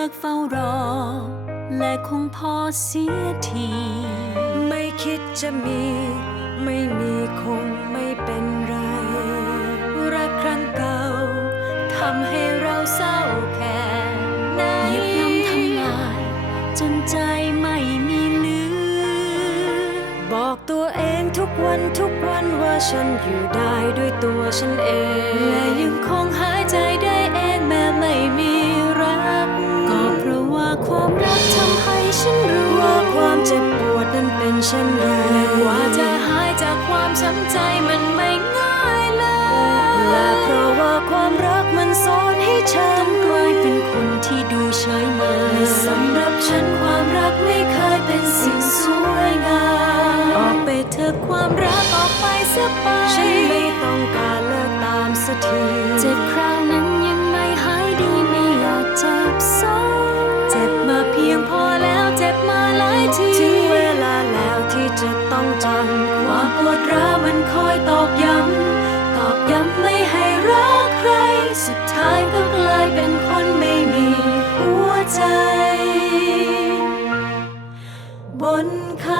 เลิกเฝ้ารอ และคงพอเสียที ไม่คิดจะมี ไม่มีคงไม่เป็นไร รักครั้งเก่าทำให้เราเศร้าแค่ไหนหยิบย่ำทำลาย จนใจไม่มีเหลือ บอกตัวเองทุกวันทุกวันว่าฉันอยู่ได้ด้วยตัวฉันเอง ดนั้นเป็นเช่นไรและกว่าจะหายจากความช้ำใจมันไม่ง่ายเลยและเพราะว่าความรักมันสอนให้ฉัต้อนงกลายเป็นคนที่ดูเฉยเมยและสำหรับฉันความรักไม่เคยเป็นสิ่งสวยงามออกไปเถอะความรักออกไปเสียไป ฉันไม่ต้องการเลิกตามสักทีเจ็บคราวนั้นยัง สุดท้ายก็กลายเป็นคนไม่มีหัวใจ บนเขา